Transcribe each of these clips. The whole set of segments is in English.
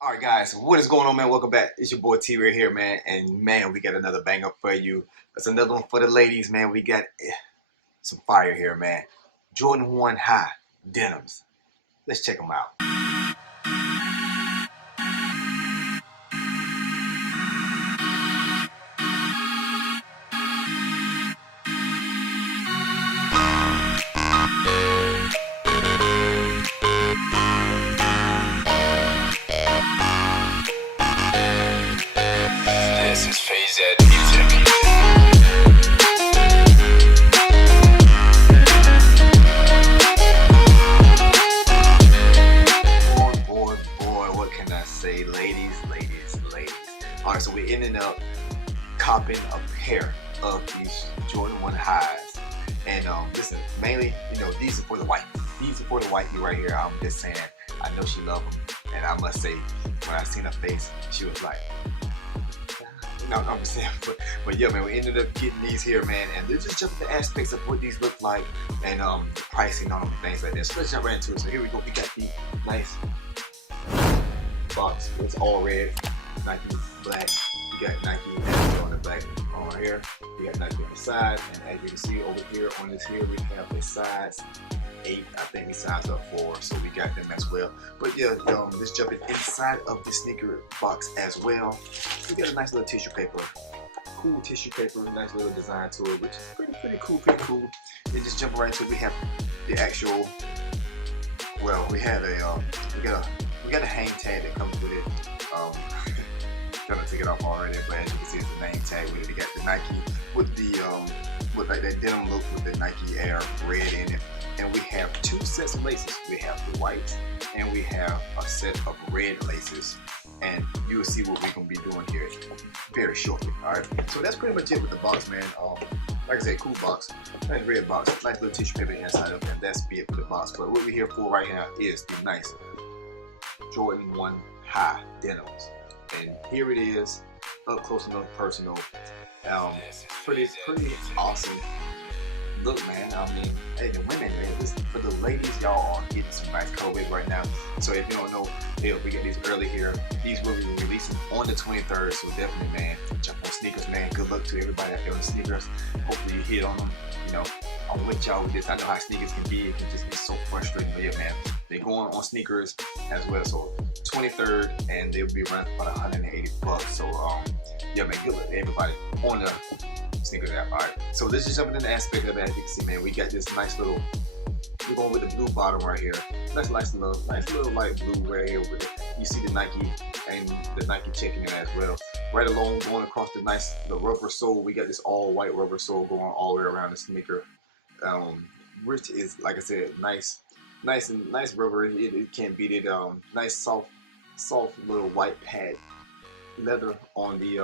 Alright guys, what is going on, man? Welcome back. It's your boy T right here, man. And man, we got another bang up for you. That's another one for the ladies, man. We got some fire here, man. Jordan 1 High Denims. Let's check them out. This is frayed music. Boy, what can I say? Ladies. Alright, so we ended up copping a pair of these Jordan 1 Highs. And listen, mainly, these are for the wife. These are for the wifey right here. I'm just saying, I know she loves them. And I must say, when I seen her face, she was like, no, I'm just saying, but yeah, man, we ended up getting these here, man, and let's just jump into aspects of what these look like and the pricing on them and things like that. So let's jump right into it. So here we go. We got the nice box. It's all red, Nike black. We got Nike on the back on here. We got Nike on the side, and as you can see over here on this here, we have the size 8. I think we sized up 4, so we got them as well. But yeah, let's jump inside of the sneaker box as well. We got a nice little tissue paper, cool tissue paper, nice little design to it, which is pretty cool. Then just jump right into it. We have the actual. Well, we have a we got a hang tag that comes with it. Trying to take it off already, but as you can see, it's the name tag with it. We got the Nike with the with like that denim look with the Nike Air red in it. And we have 2 sets of laces. We have the white and we have a set of red laces. And you will see what we're gonna be doing here very shortly. Alright. So that's pretty much it with the box, man. Like I said, cool box. Nice red box, nice little tissue paper inside of it, and that's it for the box. But what we're here for right now is the nice Jordan 1 High Denims. And here it is, up close and up personal. Pretty awesome look, man. I mean, hey, the women, man, for the ladies, y'all are getting some nice colorways right now. So if you don't know, we get these early here. These will be releasing on the 23rd. So definitely, man, jump on sneakers, man. Good luck to everybody out there on the sneakers. Hopefully you hit on them. I'm with y'all with this. I know how sneakers can be. It can just be so frustrating. But yeah, man, they're going on sneakers as well. So 23rd, and they'll be around about 180 bucks. So yeah, man, good luck to everybody on the sneakers app. Alright, so let's just jump into the aspect of that. As you can see, man, we got this nice little, we're going with the blue bottom right here. Nice little light blue right here with it. You see the Nike and the Nike checking in as well. Right along, going across the rubber sole, we got this all white rubber sole going all the way around the sneaker. Which is, like I said, nice rubber. It can't beat it. Nice soft little white pad leather on the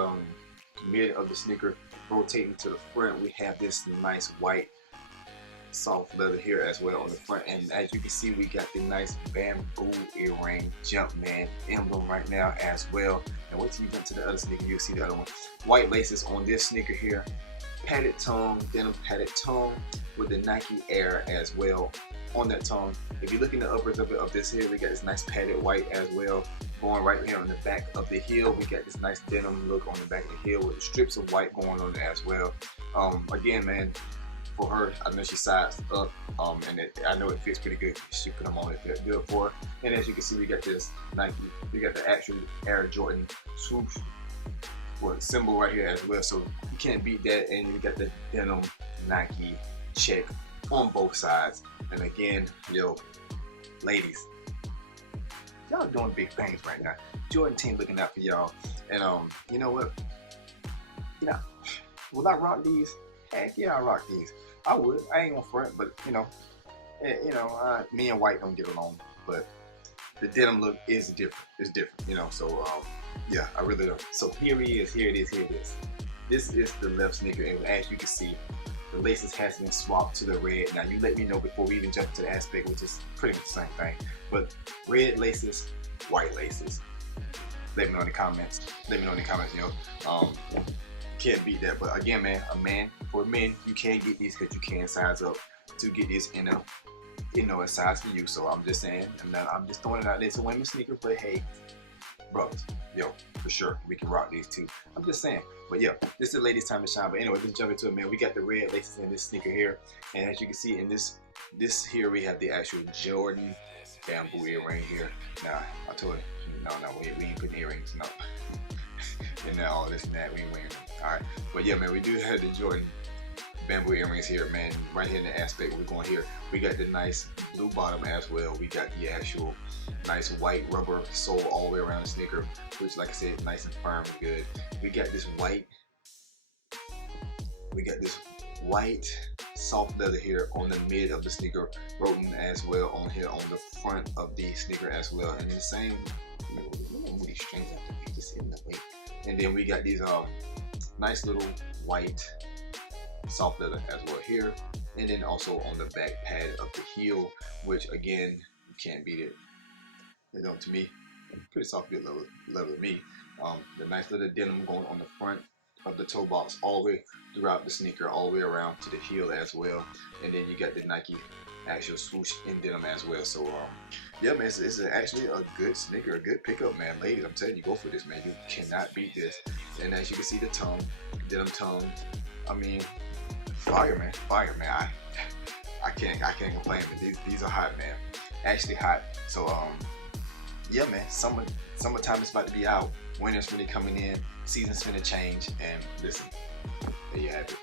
mid of the sneaker. Rotating to the front, we have this nice white soft leather here as well on the front, and as you can see, we got the nice bamboo earring Jumpman emblem right now as well. And wait till you jump to the other sneaker, you'll see the other one. White laces on this sneaker here, padded tongue, denim padded tongue with the Nike Air as well on that tongue. If you look in the uppers of this here, we got this nice padded white as well. Going right here on the back of the heel, we got this nice denim look on the back of the heel with strips of white going on there as well. Again, man, for her, I know she sized up, and I know it fits pretty good. She put them on it, felt good for her. And as you can see, we got this Nike, we got the actual Air Jordan swoosh symbol right here as well. So you can't beat that, and you got the denim Nike check on both sides. And again, ladies, y'all doing big things right now. Jordan team looking out for y'all. And you know what? Will I rock these? Heck yeah, I rock these. I would. I ain't gonna front, but me and white don't get along. But the denim look is different. It's different, So yeah, I really don't. So here it is. This is the left sneaker, and as you can see, the laces has been swapped to the red. Now you let me know before we even jump to the aspect, which is pretty much the same thing. But red laces, white laces. Let me know in the comments. Can't beat that. But again, man, for men, you can get these because you can size up to get this in a size for you. So I'm just saying, I'm just throwing it out there. It's a women's sneaker, but hey, brothers, yo, for sure, we can rock these too. I'm just saying. But yeah, this is the ladies' time to shine. But anyway, let's jump into it, man. We got the red laces in this sneaker here, and as you can see in this here, we have the actual Jordan bamboo earring here. Now, I told you, no, we ain't putting earrings, no. And now all this and that, we ain't wearing them. All right, but yeah, man, we do have the Jordan bamboo earrings here, man. Right here in the aspect we're going here, we got the nice blue bottom as well. We got the actual nice white rubber sole all the way around the sneaker, which, like I said, nice and firm and good. We got this white soft leather here on the mid of the sneaker, rolled as well on here on the front of the sneaker as well. And the same, move these strings out to be just in the way. And then we got these nice little white soft leather as well here, and then also on the back pad of the heel, which again, you can't beat it. You know, to me, pretty soft bit leather to me. The nice little denim going on the front of the toe box all the way throughout the sneaker, all the way around to the heel as well. And then you got the Nike actual swoosh in denim as well. So yeah, man, it's actually a good sneaker, a good pickup, man. Ladies, I'm telling you, go for this, man. You cannot beat this. And as you can see, the tongue, denim tongue, I mean, fire, man. I can't complain, but these are hot, man. Actually hot. So yeah, man, summertime is about to be out. Winter's really coming in. Season's gonna change, and listen, there you have it.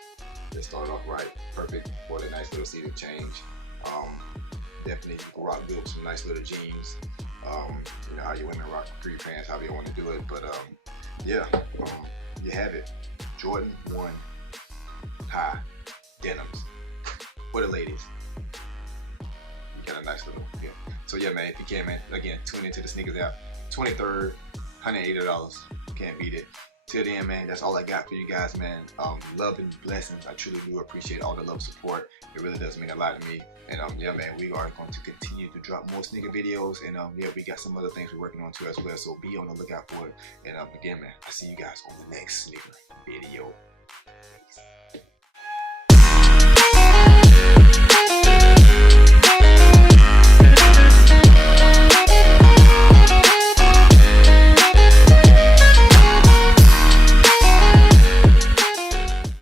Let's start off right. Perfect for the nice little season change. Definitely you can rock good with some nice little jeans. You know how you women rock free pants, however you want to do it. But yeah, you have it. Jordan 1 high denims for the ladies. You got a nice little deal. So yeah, man, if you can, man, again, tune into the sneakers out. 23rd, $180. Can't beat it. Till then, man, that's all I got for you guys, man. Love and blessings. I truly do appreciate all the love and support. It really does mean a lot to me. And yeah, man, we are going to continue to drop more sneaker videos. And yeah, we got some other things we're working on too as well. So be on the lookout for it. And again, man, I'll see you guys on the next sneaker video. Peace.